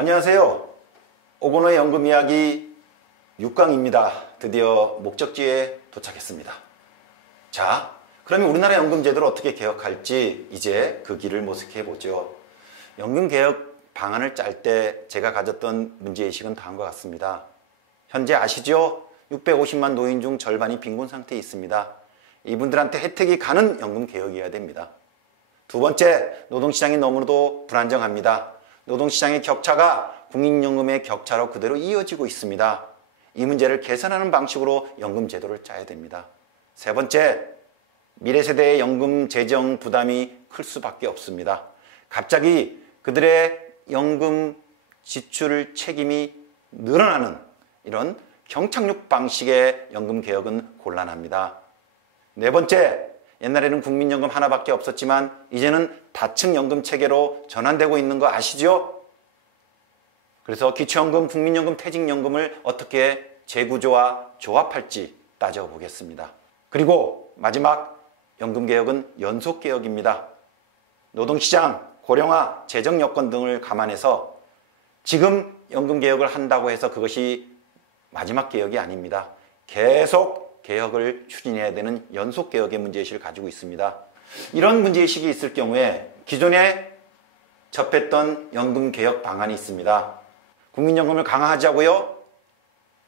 안녕하세요. 오건호의 연금 이야기 6강입니다. 드디어 목적지에 도착했습니다. 자, 그러면 우리나라 연금 제도를 어떻게 개혁할지 이제 그 길을 모색해 보죠. 연금 개혁 방안을 짤 때 제가 가졌던 문제의식은 다음과 같습니다. 현재 아시죠? 650만 노인 중 절반이 빈곤 상태에 있습니다. 이분들한테 혜택이 가는 연금 개혁이어야 됩니다. 두 번째, 노동시장이 너무나도 불안정합니다. 노동시장의 격차가 국민연금의 격차로 그대로 이어지고 있습니다. 이 문제를 개선하는 방식으로 연금 제도를 짜야 됩니다. 세 번째, 미래 세대의 연금 재정 부담이 클 수밖에 없습니다. 갑자기 그들의 연금 지출 책임이 늘어나는 이런 경착륙 방식의 연금 개혁은 곤란합니다. 네 번째, 옛날에는 국민연금 하나밖에 없었지만 이제는 다층 연금 체계로 전환되고 있는 거 아시죠? 그래서 기초연금, 국민연금, 퇴직연금을 어떻게 재구조와 조합할지 따져보겠습니다. 그리고 마지막 연금개혁은 연속개혁입니다. 노동시장, 고령화, 재정 여건 등을 감안해서 지금 연금개혁을 한다고 해서 그것이 마지막 개혁이 아닙니다. 계속 개혁을 추진해야 되는 연속개혁의 문제의식을 가지고 있습니다. 이런 문제의식이 있을 경우에 기존에 접했던 연금개혁 방안이 있습니다. 국민연금을 강화하자고요?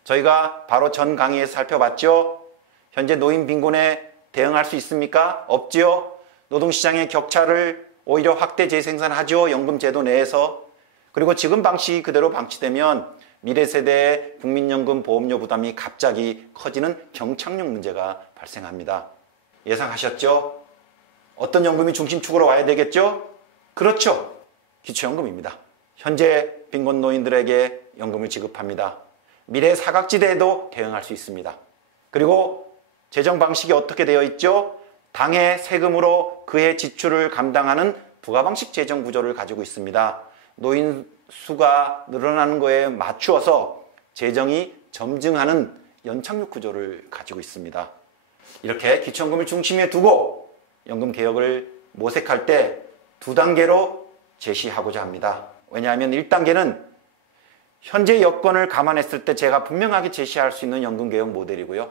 저희가 바로 전 강의에서 살펴봤죠? 현재 노인 빈곤에 대응할 수 있습니까? 없지요? 노동시장의 격차를 오히려 확대 재생산하죠? 연금제도 내에서. 그리고 지금 방식이 그대로 방치되면 미래 세대의 국민연금 보험료 부담이 갑자기 커지는 경착륙 문제가 발생합니다. 예상하셨죠? 어떤 연금이 중심축으로 와야 되겠죠? 그렇죠. 기초연금입니다. 현재 빈곤 노인들에게 연금을 지급합니다. 미래 사각지대에도 대응할 수 있습니다. 그리고 재정 방식이 어떻게 되어 있죠? 당해 세금으로 그의 지출을 감당하는 부가방식 재정 구조를 가지고 있습니다. 노인 수가 늘어나는 거에 맞추어서 재정이 점증하는 연착륙 구조를 가지고 있습니다. 이렇게 기초연금을 중심에 두고 연금 개혁을 모색할 때 두 단계로 제시하고자 합니다. 왜냐하면 1단계는 현재 여건을 감안했을 때 제가 분명하게 제시할 수 있는 연금 개혁 모델이고요.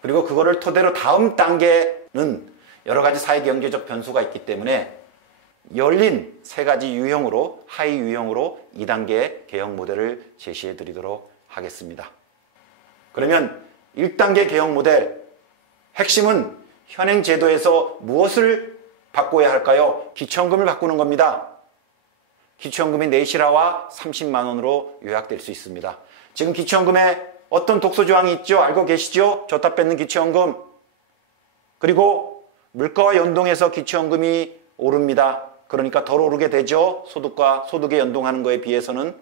그리고 그거를 토대로 다음 단계는 여러 가지 사회 경제적 변수가 있기 때문에 열린 세 가지 유형으로, 하위 유형으로 2단계 개혁 모델을 제시해 드리도록 하겠습니다. 그러면 1단계 개혁 모델, 핵심은 현행 제도에서 무엇을 바꿔야 할까요? 기초연금을 바꾸는 겁니다. 기초연금이 내실화와 30만 원으로 요약될 수 있습니다. 지금 기초연금에 어떤 독소조항이 있죠? 알고 계시죠? 줬다 뺏는 기초연금. 그리고 물가와 연동해서 기초연금이 오릅니다. 그러니까 덜 오르게 되죠. 소득과 소득에 연동하는 거에 비해서는.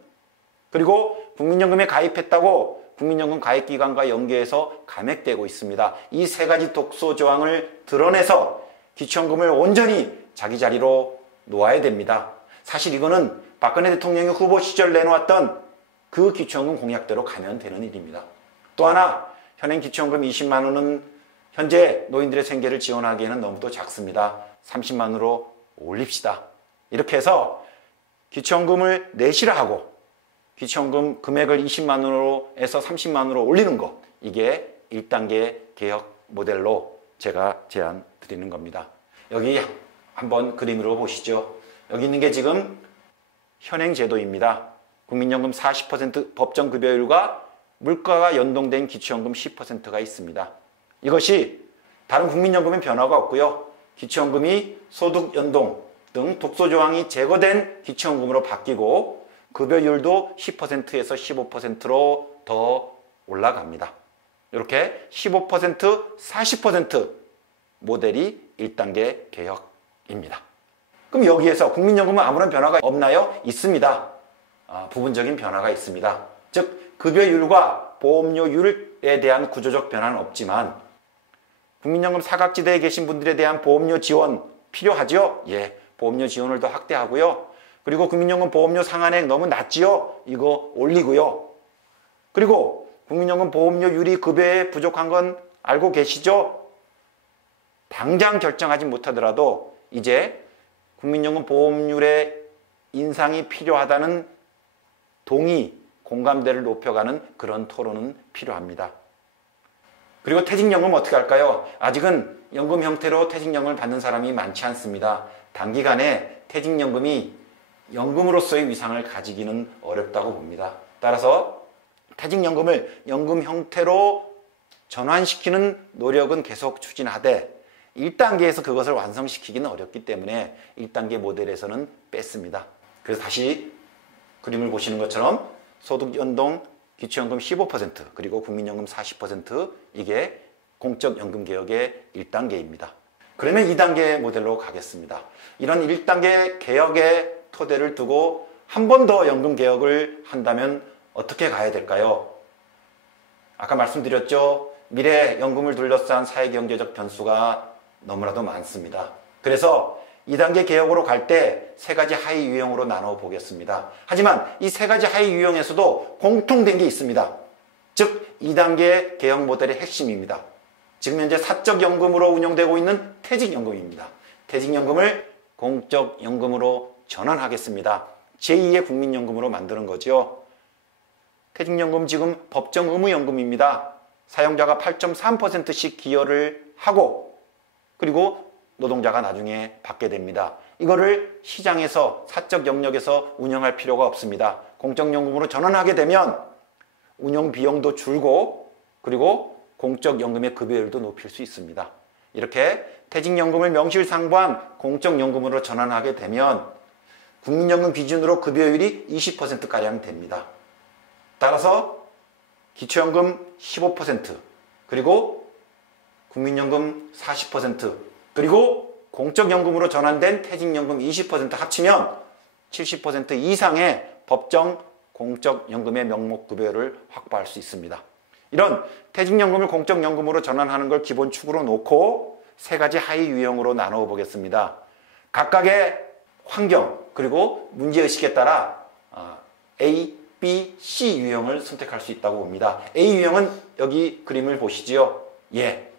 그리고 국민연금에 가입했다고 국민연금 가입기간과 연계해서 감액되고 있습니다. 이 세 가지 독소 조항을 드러내서 기초연금을 온전히 자기 자리로 놓아야 됩니다. 사실 이거는 박근혜 대통령이 후보 시절 내놓았던 그 기초연금 공약대로 가면 되는 일입니다. 또 하나, 현행 기초연금 20만 원은 현재 노인들의 생계를 지원하기에는 너무도 작습니다. 30만 원으로 올립시다. 이렇게 해서 기초연금을 내실화하고 기초연금 금액을 20만 원으로 해서 30만 원으로 올리는 것, 이게 1단계 개혁 모델로 제가 제안 드리는 겁니다. 여기 한번 그림으로 보시죠. 여기 있는 게 지금 현행 제도입니다. 국민연금 40% 법정급여율과 물가가 연동된 기초연금 10%가 있습니다. 이것이 다른 국민연금엔 변화가 없고요. 기초연금이 소득연동 등 독소조항이 제거된 기초연금으로 바뀌고 급여율도 10%에서 15%로 더 올라갑니다. 이렇게 15%, 40% 모델이 1단계 개혁입니다. 그럼 여기에서 국민연금은 아무런 변화가 없나요? 있습니다. 부분적인 변화가 있습니다. 즉 급여율과 보험료율에 대한 구조적 변화는 없지만 국민연금 사각지대에 계신 분들에 대한 보험료 지원 필요하죠? 예, 보험료 지원을 더 확대하고요. 그리고 국민연금 보험료 상한액 너무 낮지요? 이거 올리고요. 그리고 국민연금 보험료율이 급여에 부족한 건 알고 계시죠? 당장 결정하지 못하더라도 이제 국민연금 보험료의 인상이 필요하다는 동의, 공감대를 높여가는 그런 토론은 필요합니다. 그리고 퇴직연금 어떻게 할까요? 아직은 연금 형태로 퇴직연금을 받는 사람이 많지 않습니다. 단기간에 퇴직연금이 연금으로서의 위상을 가지기는 어렵다고 봅니다. 따라서 퇴직연금을 연금 형태로 전환시키는 노력은 계속 추진하되 1단계에서 그것을 완성시키기는 어렵기 때문에 1단계 모델에서는 뺐습니다. 그래서 다시 그림을 보시는 것처럼 소득연동 기초연금 15% 그리고 국민연금 40% 이게 공적연금개혁의 1단계입니다. 그러면 2단계 모델로 가겠습니다. 이런 1단계 개혁의 토대를 두고 한 번 더 연금개혁을 한다면 어떻게 가야 될까요? 아까 말씀드렸죠. 미래 연금을 둘러싼 사회경제적 변수가 너무나도 많습니다. 그래서 2단계 개혁으로 갈 때 세 가지 하위 유형으로 나눠 보겠습니다. 하지만 이 세 가지 하위 유형에서도 공통된 게 있습니다. 즉 2단계 개혁 모델의 핵심입니다. 지금 현재 사적연금으로 운영되고 있는 퇴직연금입니다. 퇴직연금을 공적연금으로 전환하겠습니다. 제2의 국민연금으로 만드는 거죠. 퇴직연금 지금 법정 의무연금입니다. 사용자가 8.3%씩 기여를 하고 그리고 노동자가 나중에 받게 됩니다. 이거를 시장에서 사적 영역에서 운영할 필요가 없습니다. 공적연금으로 전환하게 되면 운영 비용도 줄고 그리고 공적연금의 급여율도 높일 수 있습니다. 이렇게 퇴직연금을 명실상부한 공적연금으로 전환하게 되면 국민연금 기준으로 급여율이 20%가량 됩니다. 따라서 기초연금 15% 그리고 국민연금 40% 그리고 공적연금으로 전환된 퇴직연금 20% 합치면 70% 이상의 법정 공적연금의 명목급여를 확보할 수 있습니다. 이런 퇴직연금을 공적연금으로 전환하는 걸 기본축으로 놓고 세 가지 하위 유형으로 나누어 보겠습니다. 각각의 환경 그리고 문제의식에 따라 A, B, C 유형을 선택할 수 있다고 봅니다. A 유형은 여기 그림을 보시지요. 예,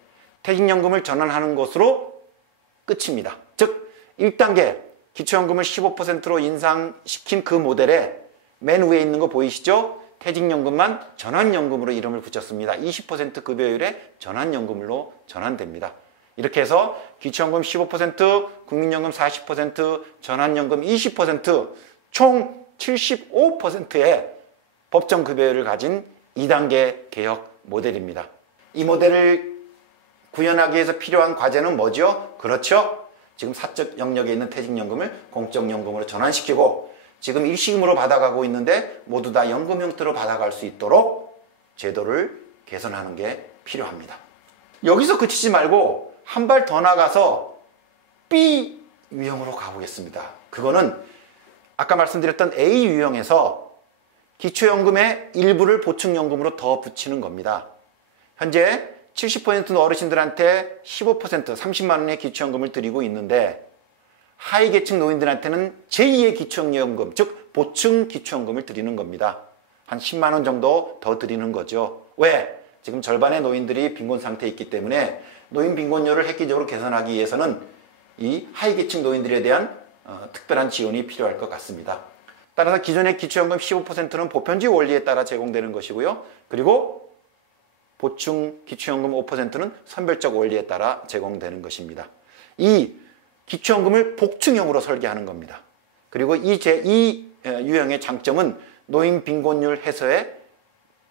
퇴직연금을 전환하는 것으로 끝입니다. 즉 1단계 기초연금을 15%로 인상시킨 그 모델에 맨 위에 있는 거 보이시죠? 퇴직연금만 전환연금으로 이름을 붙였습니다. 20% 급여율의 전환연금으로 전환됩니다. 이렇게 해서 기초연금 15%, 국민연금 40%, 전환연금 20%, 총 75%의 법정 급여율을 가진 2단계 개혁 모델입니다. 이 모델을 구현하기 위해서 필요한 과제는 뭐죠? 그렇죠. 지금 사적 영역에 있는 퇴직연금을 공적연금으로 전환시키고 지금 일시금으로 받아가고 있는데 모두 다 연금 형태로 받아갈 수 있도록 제도를 개선하는 게 필요합니다. 여기서 그치지 말고 한 발 더 나가서 B 유형으로 가보겠습니다. 그거는 아까 말씀드렸던 A 유형에서 기초연금의 일부를 보충연금으로 더 붙이는 겁니다. 현재 70%는 어르신들한테 15% 30만 원의 기초연금을 드리고 있는데 하위 계층 노인들한테는 제2의 기초연금, 즉 보충 기초연금을 드리는 겁니다. 한 10만 원 정도 더 드리는 거죠. 왜? 지금 절반의 노인들이 빈곤 상태에 있기 때문에 노인 빈곤율을 획기적으로 개선하기 위해서는 이 하위 계층 노인들에 대한 특별한 지원이 필요할 것 같습니다. 따라서 기존의 기초연금 15%는 보편주의 원리에 따라 제공되는 것이고요. 그리고 보충 기초연금 5%는 선별적 원리에 따라 제공되는 것입니다. 이 기초연금을 복충형으로 설계하는 겁니다. 그리고 이 유형의 장점은 노인 빈곤율 해소에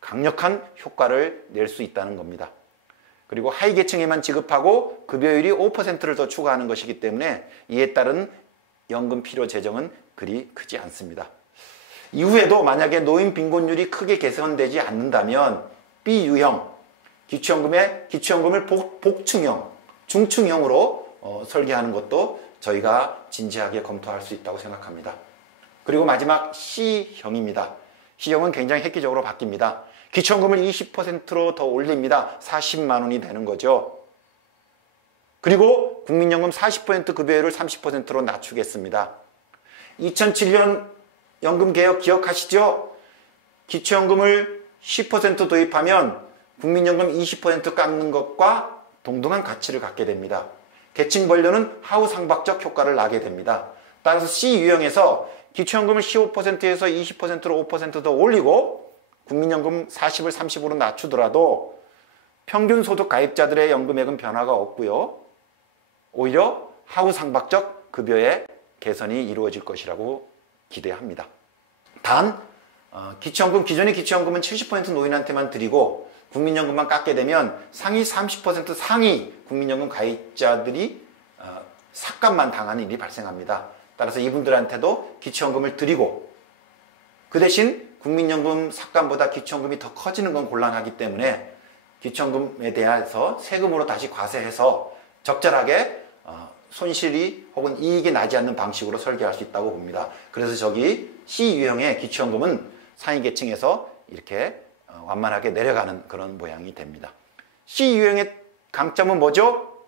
강력한 효과를 낼 수 있다는 겁니다. 그리고 하위 계층에만 지급하고 급여율이 5%를 더 추가하는 것이기 때문에 이에 따른 연금 필요 재정은 그리 크지 않습니다. 이후에도 만약에 노인 빈곤율이 크게 개선되지 않는다면 B 유형 기초연금을 복충형, 중충형으로 설계하는 것도 저희가 진지하게 검토할 수 있다고 생각합니다. 그리고 마지막 C형입니다. C형은 굉장히 획기적으로 바뀝니다. 기초연금을 20%로 더 올립니다. 40만 원이 되는 거죠. 그리고 국민연금 40% 급여율을 30%로 낮추겠습니다. 2007년 연금개혁 기억하시죠? 기초연금을 10% 도입하면 국민연금 20% 깎는 것과 동등한 가치를 갖게 됩니다. 계층 분류는 하우상박적 효과를 나게 됩니다. 따라서 C 유형에서 기초연금을 15%에서 20%로 5%더 올리고 국민연금 40을 30으로 낮추더라도 평균 소득 가입자들의 연금액은 변화가 없고요. 오히려 하우상박적 급여의 개선이 이루어질 것이라고 기대합니다. 단 기초연금, 기존의 기초연금은 70% 노인한테만 드리고 국민연금만 깎게 되면 상위 30% 상위 국민연금 가입자들이 삭감만 당하는 일이 발생합니다. 따라서 이분들한테도 기초연금을 드리고 그 대신 국민연금 삭감보다 기초연금이 더 커지는 건 곤란하기 때문에 기초연금에 대해서 세금으로 다시 과세해서 적절하게 손실이 혹은 이익이 나지 않는 방식으로 설계할 수 있다고 봅니다. 그래서 저기 C 유형의 기초연금은 상위 계층에서 이렇게 완만하게 내려가는 그런 모양이 됩니다. C 유형의 강점은 뭐죠?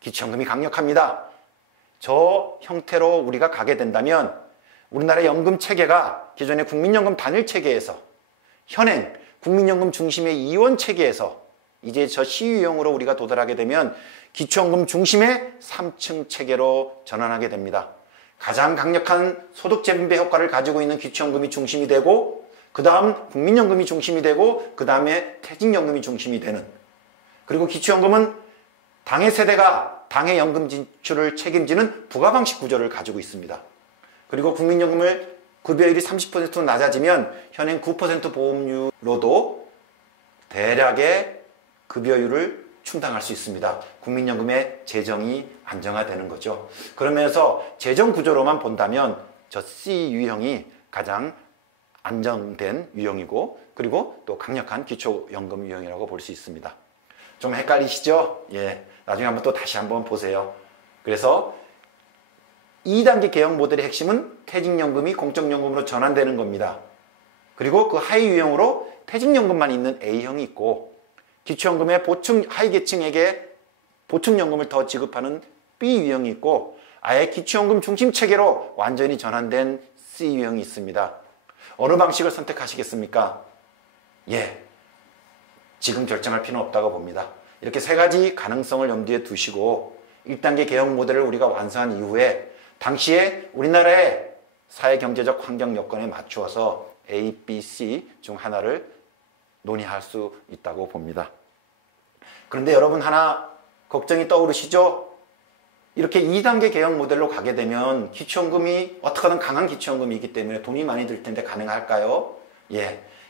기초연금이 강력합니다. 저 형태로 우리가 가게 된다면 우리나라 연금 체계가 기존의 국민연금 단일 체계에서 현행 국민연금 중심의 이원 체계에서 이제 저 C 유형으로 우리가 도달하게 되면 기초연금 중심의 3층 체계로 전환하게 됩니다. 가장 강력한 소득 재분배 효과를 가지고 있는 기초연금이 중심이 되고 그 다음 국민연금이 중심이 되고 그 다음에 퇴직연금이 중심이 되는, 그리고 기초연금은 당의 세대가 당의 연금 지출을 책임지는 부가방식 구조를 가지고 있습니다. 그리고 국민연금을 급여율이 30% 낮아지면 현행 9% 보험료로도 대략의 급여율을 충당할 수 있습니다. 국민연금의 재정이 안정화되는 거죠. 그러면서 재정 구조로만 본다면 저 C 유형이 가장 안정된 유형이고 그리고 또 강력한 기초연금 유형이라고 볼 수 있습니다. 좀 헷갈리시죠? 나중에 한번 또 다시 한번 보세요. 그래서 2단계 개혁 모델의 핵심은 퇴직연금이 공적연금으로 전환되는 겁니다. 그리고 그 하위 유형으로 퇴직연금만 있는 A형이 있고 기초연금의 하위 계층에게 보충연금을 더 지급하는 B 유형이 있고 아예 기초연금 중심 체계로 완전히 전환된 C 유형이 있습니다. 어느 방식을 선택하시겠습니까? 지금 결정할 필요는 없다고 봅니다. 이렇게 세 가지 가능성을 염두에 두시고 1단계 개혁 모델을 우리가 완성한 이후에 당시에 우리나라의 사회경제적 환경 여건에 맞추어서 A, B, C 중 하나를 논의할 수 있다고 봅니다. 그런데 여러분 하나 걱정이 떠오르시죠? 이렇게 2단계 개혁 모델로 가게 되면 기초연금이 어떻게든 강한 기초연금이기 때문에 돈이 많이 들 텐데 가능할까요?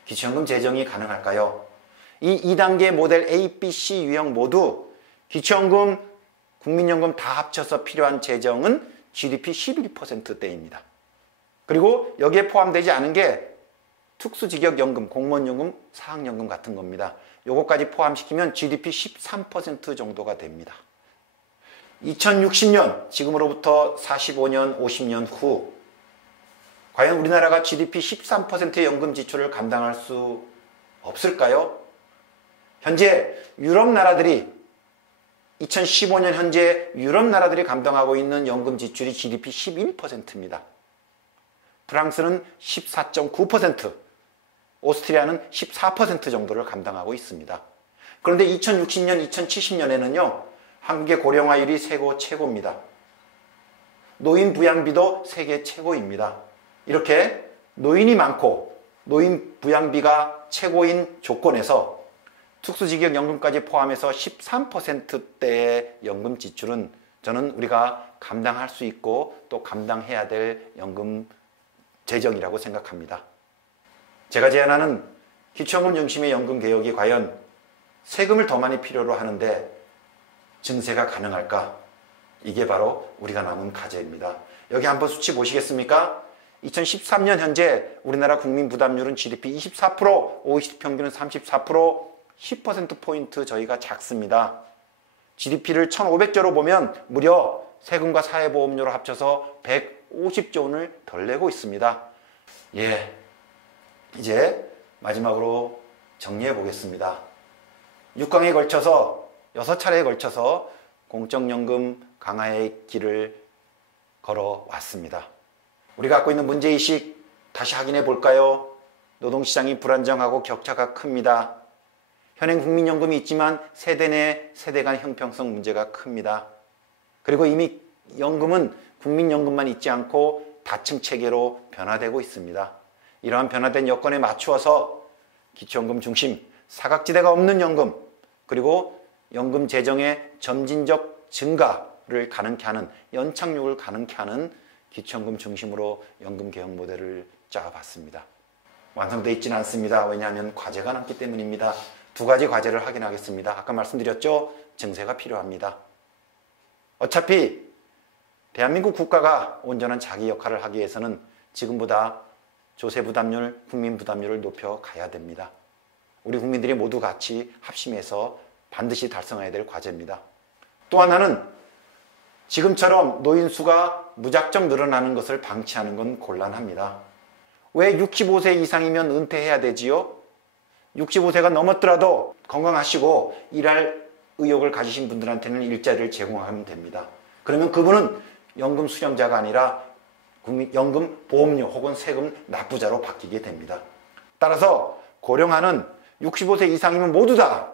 기초연금 재정이 가능할까요? 이 2단계 모델 A, B, C 유형 모두 기초연금, 국민연금 다 합쳐서 필요한 재정은 GDP 11%대입니다. 그리고 여기에 포함되지 않은 게 특수직역연금, 공무원연금, 사학연금 같은 겁니다. 요거까지 포함시키면 GDP 13% 정도가 됩니다. 2060년, 지금으로부터 45년, 50년 후 과연 우리나라가 GDP 13%의 연금 지출을 감당할 수 없을까요? 현재 유럽 나라들이 2015년 현재 유럽 나라들이 감당하고 있는 연금 지출이 GDP 11%입니다. 프랑스는 14.9%, 오스트리아는 14% 정도를 감당하고 있습니다. 그런데 2060년, 2070년에는요, 한국의 고령화율이 세계 최고입니다. 노인 부양비도 세계 최고입니다. 이렇게 노인이 많고 노인 부양비가 최고인 조건에서 특수직역연금까지 포함해서 13%대의 연금 지출은 저는 우리가 감당할 수 있고 또 감당해야 될 연금 재정이라고 생각합니다. 제가 제안하는 기초연금 중심의 연금 개혁이 과연 세금을 더 많이 필요로 하는데 증세가 가능할까? 이게 바로 우리가 남은 과제입니다. 여기 한번 수치 보시겠습니까? 2013년 현재 우리나라 국민 부담률은 GDP 24%, OECD 평균은 34%, 10%포인트 저희가 작습니다. GDP를 1,500조로 보면 무려 세금과 사회보험료로 합쳐서 150조 원을 덜 내고 있습니다. 이제 마지막으로 정리해 보겠습니다. 6강에 걸쳐서 6차례에 걸쳐서 공적연금 강화의 길을 걸어왔습니다. 우리가 갖고 있는 문제의식 다시 확인해 볼까요? 노동시장이 불안정하고 격차가 큽니다. 현행 국민연금이 있지만 세대 내 세대 간 형평성 문제가 큽니다. 그리고 이미 연금은 국민연금만 있지 않고 다층 체계로 변화되고 있습니다. 이러한 변화된 여건에 맞추어서 기초연금 중심, 사각지대가 없는 연금, 그리고 연금 재정의 점진적 증가를 가능케 하는, 연착륙을 가능케 하는 기초연금 중심으로 연금 개혁 모델을 짜봤습니다. 완성되어 있지는 않습니다. 왜냐하면 과제가 남기 때문입니다. 두 가지 과제를 확인하겠습니다. 아까 말씀드렸죠? 증세가 필요합니다. 어차피 대한민국 국가가 온전한 자기 역할을 하기 위해서는 지금보다 조세 부담률, 국민 부담률을 높여가야 됩니다. 우리 국민들이 모두 같이 합심해서 반드시 달성해야 될 과제입니다. 또 하나는 지금처럼 노인 수가 무작정 늘어나는 것을 방치하는 건 곤란합니다. 왜 65세 이상이면 은퇴해야 되지요? 65세가 넘었더라도 건강하시고 일할 의욕을 가지신 분들한테는 일자리를 제공하면 됩니다. 그러면 그분은 연금 수령자가 아니라 연금 보험료 혹은 세금 납부자로 바뀌게 됩니다. 따라서 고령화는 65세 이상이면 모두 다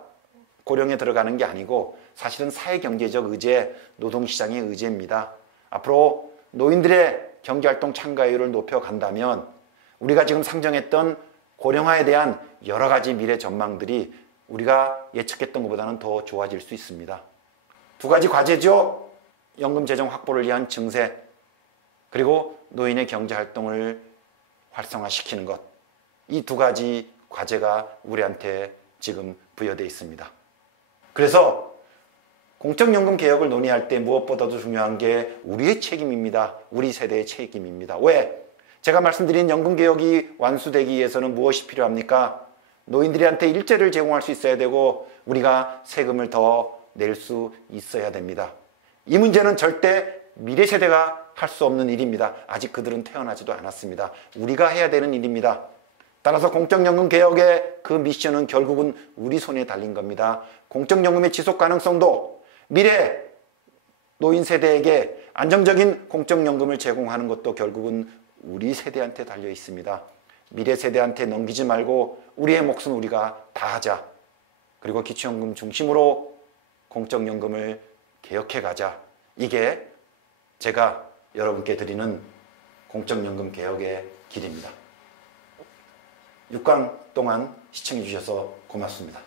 고령에 들어가는 게 아니고 사실은 사회경제적 의제, 노동시장의 의제입니다. 앞으로 노인들의 경제활동 참가율을 높여간다면 우리가 지금 상정했던 고령화에 대한 여러 가지 미래 전망들이 우리가 예측했던 것보다는 더 좋아질 수 있습니다. 두 가지 과제죠. 연금 재정 확보를 위한 증세, 그리고 노인의 경제활동을 활성화시키는 것. 이 두 가지 과제가 우리한테 지금 부여되어 있습니다. 그래서 공적연금 개혁을 논의할 때 무엇보다도 중요한 게 우리의 책임입니다. 우리 세대의 책임입니다. 왜? 제가 말씀드린 연금 개혁이 완수되기 위해서는 무엇이 필요합니까? 노인들한테 일자리를 제공할 수 있어야 되고 우리가 세금을 더 낼 수 있어야 됩니다. 이 문제는 절대 미래 세대가 할 수 없는 일입니다. 아직 그들은 태어나지도 않았습니다. 우리가 해야 되는 일입니다. 따라서 공적연금 개혁의 그 미션은 결국은 우리 손에 달린 겁니다. 공적연금의 지속 가능성도 미래 노인 세대에게 안정적인 공적연금을 제공하는 것도 결국은 우리 세대한테 달려 있습니다. 미래 세대한테 넘기지 말고 우리의 몫은 우리가 다 하자. 그리고 기초연금 중심으로 공적연금을 개혁해 가자. 이게 제가 여러분께 드리는 공적연금 개혁의 길입니다. 6강 동안 시청해 주셔서 고맙습니다.